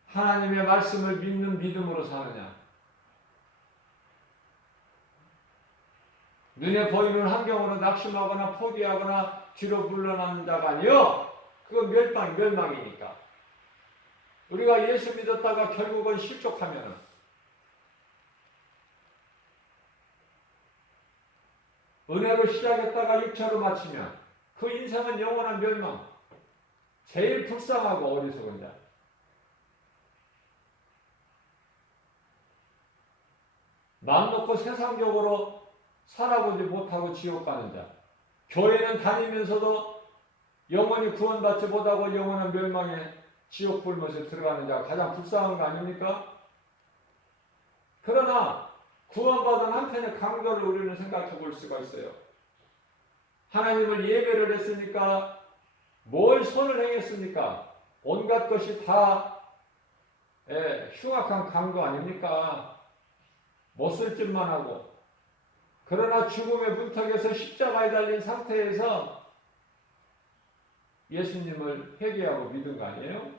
하나님의 말씀을 믿는 믿음으로 사느냐, 눈에 보이는 환경으로 낙심하거나 포기하거나 뒤로 물러나는 자가 아니요, 그건 멸망이니까. 우리가 예수 믿었다가 결국은 실족하면 은혜로 시작했다가 육체로 마치면 그 인생은 영원한 멸망. 제일 불쌍하고 어리석은 자. 마음 놓고 세상적으로 살아보지 못하고 지옥 가는 자. 교회는 다니면서도 영원히 구원받지 못하고 영원한 멸망에 지옥 불못에 들어가는 자가 가장 불쌍한 거 아닙니까? 그러나 구원받은 한편의 강도를 우리는 생각해 볼 수가 있어요. 하나님을 예배를 했으니까 뭘 손을 행했습니까? 온갖 것이 다 흉악한 강도 아닙니까? 못쓸 짓만 하고. 그러나 죽음의 문턱에서 십자가에 달린 상태에서 예수님을 회개하고 믿은 거 아니에요?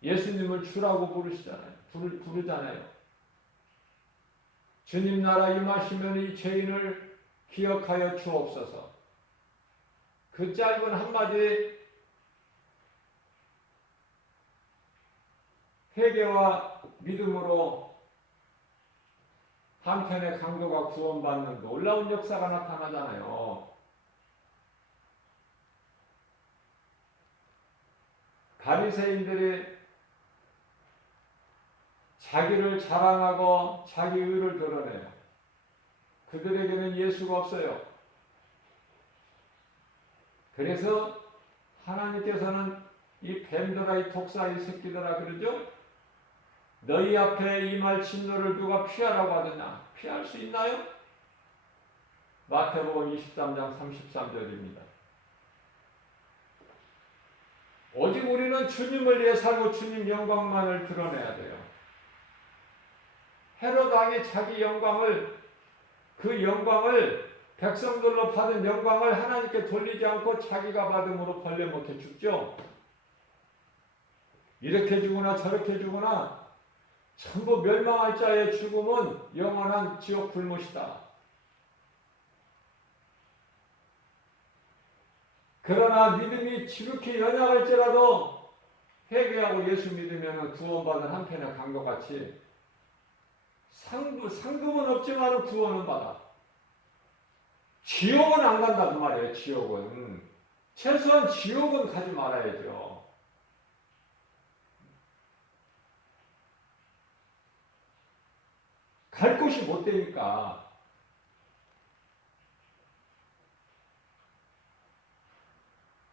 예수님을 주라고 부르잖아요. 주님 나라 임하시면 이 죄인을 기억하여 주옵소서. 그 짧은 한마디 회개와 믿음으로 한편의 강도가 구원받는 놀라운 역사가 나타나잖아요. 바리새인들이 자기를 자랑하고 자기 의를 드러내요. 그들에게는 예수가 없어요. 그래서 하나님께서는 이 뱀들아, 이 독사, 이 새끼들아 그러죠? 너희 앞에 임할 진노를 누가 피하라고 하느냐? 피할 수 있나요? 마태복음 23장 33절입니다. 오직 우리는 주님을 위해 살고 주님 영광만을 드러내야 돼요. 헤롯 왕이 자기 영광을, 그 영광을, 백성들로 받은 영광을 하나님께 돌리지 않고 자기가 받음으로 벌레 못해 죽죠. 이렇게 죽으나 저렇게 죽으나 전부 멸망할 자의 죽음은 영원한 지옥 불못이다. 그러나 믿음이 지극히 연약할지라도 회개하고 예수 믿으면 구원받은 한편의 강도 같이 상금은 없지만 구원은 받아. 지옥은 안 간다 그 말이에요. 지옥은 최소한 지옥은 가지 말아야죠. 갈 곳이 못 되니까.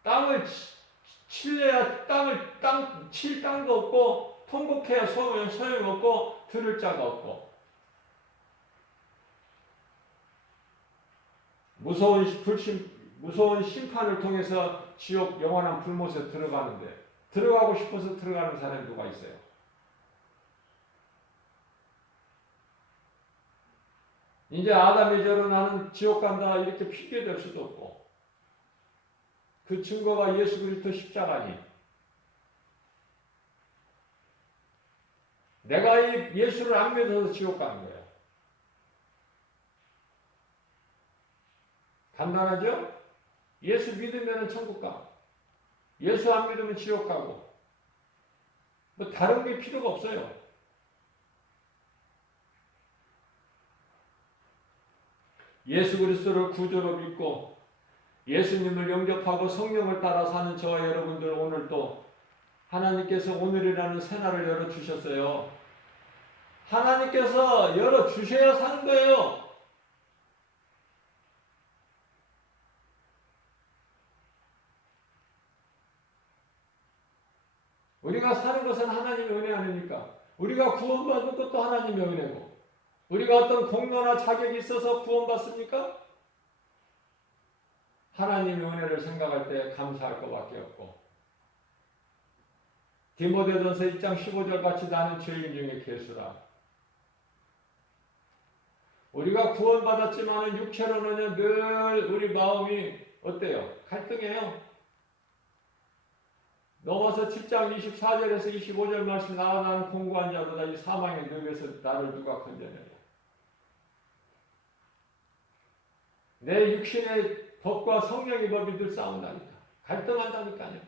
땅을 칠래야 칠 땅도 없고, 통곡해야 소용없고, 들을 자가 없고. 무서운 심판을 통해서 지옥 영원한 불못에 들어가는데, 들어가고 싶어서 들어가는 사람이 누가 있어요? 이제 아담의 죄로 나는 지옥 간다 이렇게 핑계댈 수도 없고, 그 증거가 예수 그리스도 십자가니, 내가 이 예수를 안 믿어서 지옥 가는 거예요. 간단하죠? 예수 믿으면 천국 가. 예수 안 믿으면 지옥 가고. 뭐 다른 게 필요가 없어요. 예수 그리스도를 구주로 믿고 예수님을 영접하고 성령을 따라 사는 저와 여러분들, 오늘 또 하나님께서 오늘이라는 새날을 열어주셨어요. 하나님께서 열어주셔야 사는 거예요. 우리가 사는 것은 하나님의 은혜 아닙니까? 우리가 구원받는 것도 하나님의 은혜고, 우리가 어떤 공로나 자격이 있어서 구원받습니까? 하나님의 은혜를 생각할 때 감사할 것밖에 없고, 디모데전서 1장 15절 같이 나는 죄인 중에 괴수라. 우리가 구원받았지만 육체로는 늘 우리 마음이 어때요? 갈등해요. 넘어서 7장 24절에서 25절 말씀, 나와 나는 공고한 자로다 이 사망의 늪에서 나를 누가 건져내랴. 내 육신의 법과 성령의 법이 늘 싸운다니까. 갈등한다니까요.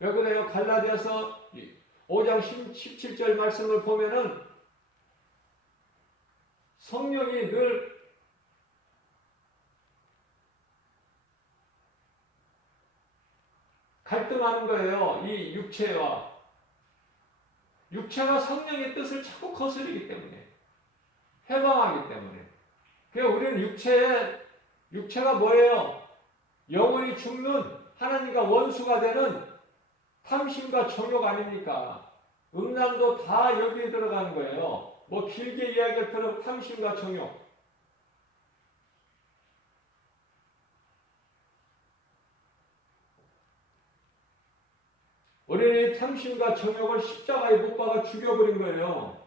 왜 그래요? 갈라디아서 5장 17절 말씀을 보면은 성령이 늘 갈등하는 거예요. 이 육체가 성령의 뜻을 자꾸 거스르기 때문에, 해방하기 때문에. 그러니까 우리는 육체가 뭐예요? 영원히 죽는, 하나님과 원수가 되는 탐심과 정욕 아닙니까? 음란도 다 여기에 들어가는 거예요. 뭐 길게 이야기할 필요 없고 탐심과 정욕. 우리는 탐심과 정욕을 십자가에 못 박아 죽여버린 거예요.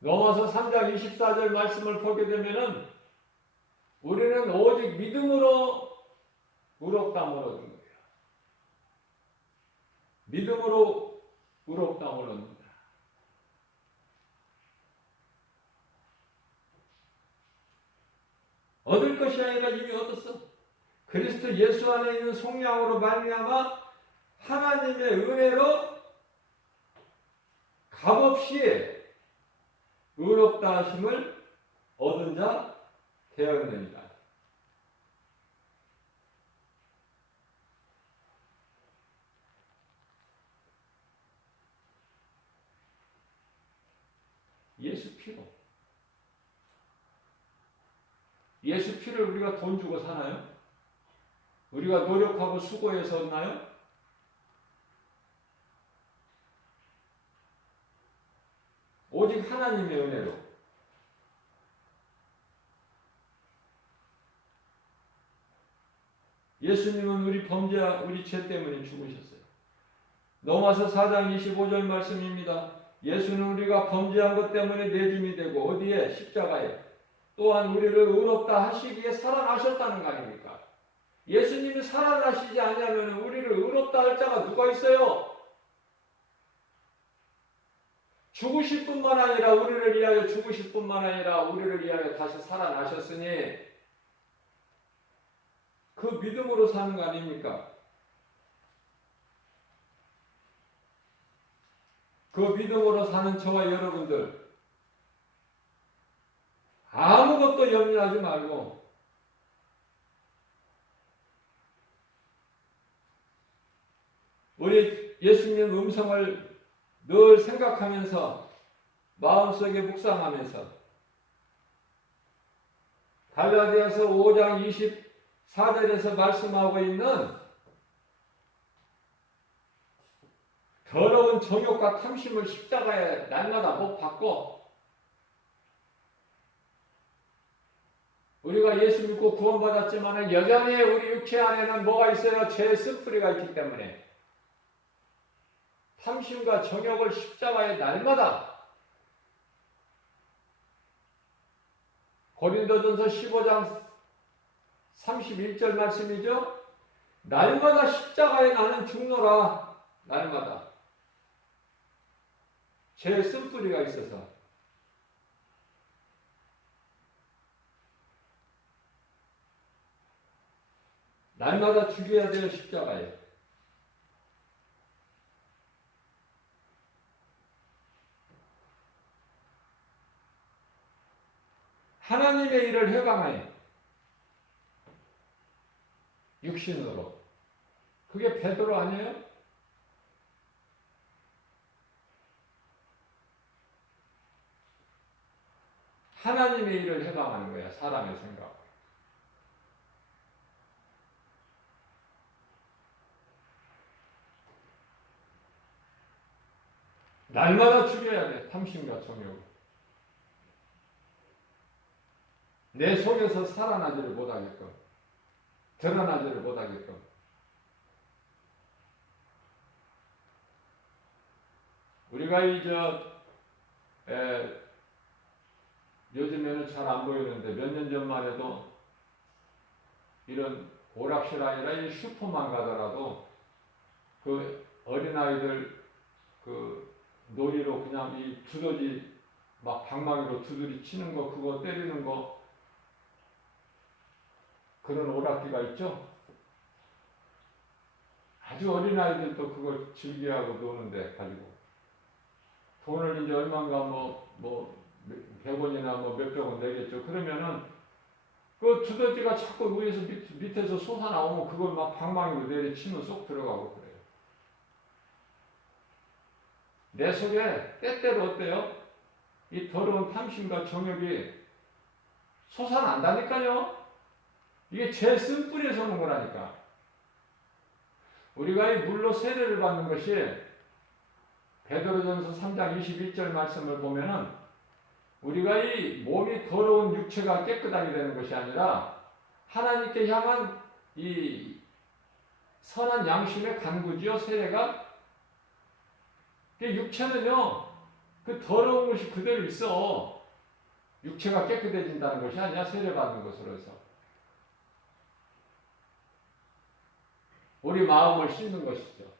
로마서 3장 24절 말씀을 보게 되면은 우리는 오직 믿음으로 의롭다함을 얻는 거예요. 믿음으로 의롭다함을 얻는다. 얻을 것이 아니라 이미 얻었어. 그리스도 예수 안에 있는 속량으로 말미암아 하나님의 은혜로 값없이 의롭다 하심을 얻은 자 되었느니라. 예수 피로. 예수 피를 우리가 돈 주고 사나요? 우리가 노력하고 수고해서 얻나요? 오직 하나님의 은혜로. 예수님은 우리 죄 때문에 죽으셨어요. 로마서 4장 25절 말씀입니다. 예수는 우리가 범죄한 것 때문에 내줌이 되고 어디에? 십자가에. 또한 우리를 의롭다 하시기에 살아나셨다는 거 아닙니까? 예수님이 살아나시지 않으면 우리를 의롭다 할 자가 누가 있어요? 죽으실 뿐만 아니라 우리를 위하여 죽으실 뿐만 아니라 우리를 위하여 다시 살아나셨으니 그 믿음으로 사는 거 아닙니까? 그 믿음으로 사는 저와 여러분들 아무것도 염려하지 말고 우리 예수님 음성을 늘 생각하면서 마음속에 묵상하면서 갈라디아서 5장 24절에서 말씀하고 있는 더러운 정욕과 탐심을 십자가에 날마다 못 받고 우리가 예수 믿고 구원받았지만 여전히 우리 육체 안에는 뭐가 있어요? 죄의 습뿌리가 있기 때문에 탐심과 정욕을 십자가에 날마다 고린도전서 15장 31절 말씀이죠. 날마다 십자가에 나는 죽노라. 날마다 죄의 쓴뿌리가 있어서 날마다 죽여야 돼요. 십자가에. 하나님의 일을 해방하여 육신으로. 그게 베드로 아니에요? 하나님의 일을 해방하는 거야. 사람의 생각. 날마다 죽여야 돼. 탐심과 정욕. 내 속에서 살아나지를 못하게끔, 드러나지를 못하게끔. 우리가 요즘에는 잘 안 보이는데 몇 년 전만 해도 이런 오락실 아니라 이 슈퍼만 가더라도 그 어린아이들 그 놀이로 그냥 이 두더지 막 방망이로 두드리 치는 거, 그거 때리는 거, 그런 오락기가 있죠. 아주 어린아이들도 그걸 즐겨하고 노는데 가지고 돈을 이제 얼마인가 뭐 100원이나 뭐 몇백 원 내겠죠. 그러면은 그 두더지가 자꾸 위에서 밑에서 솟아나오면 그걸 막 방망이로 내리치면 쏙 들어가고 그래요. 내 속에 때때로 어때요? 이 더러운 탐심과 정욕이 솟아난다니까요. 이게 죄 쓴뿌리에서 오는 거라니까. 우리가 이 물로 세례를 받는 것이 베드로전서 3장 21절 말씀을 보면은 우리가 이 몸이 더러운 육체가 깨끗하게 되는 것이 아니라 하나님께 향한 이 선한 양심의 간구지요. 세례가. 육체는요, 그 더러운 것이 그대로 있어. 육체가 깨끗해진다는 것이 아니야. 세례 받는 것으로 해서. 우리 마음을 씻는 것이죠.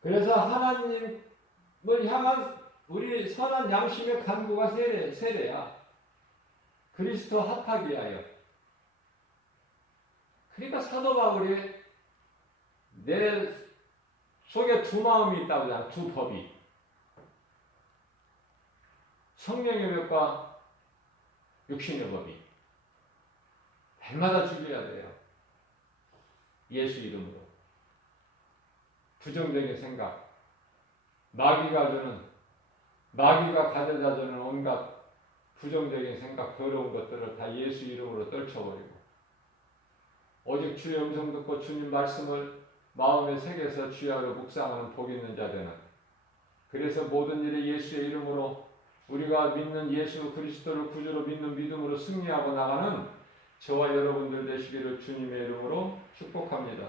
그래서 하나님을 향한 우리 선한 양심의 간구가 세례야. 그리스도 합하기 위하여. 그러니까 사도 바울이 내 속에 두 마음이 있다고 하잖아. 두 법이. 성령의 법과 육신의 법이. 날마다 죽여야 돼요. 예수 이름으로. 부정적인 생각, 마귀가 가져다 주는 온갖 부정적인 생각, 더러운 것들을 다 예수 이름으로 떨쳐버리고 오직 주의 음성 듣고 주님 말씀을 마음에 새겨서 주야로 묵상하는 복 있는 자들은 그래서 모든 일에 예수의 이름으로 우리가 믿는 예수 그리스도를 구주로 믿는 믿음으로 승리하고 나가는 저와 여러분들 되시기를 주님의 이름으로 축복합니다.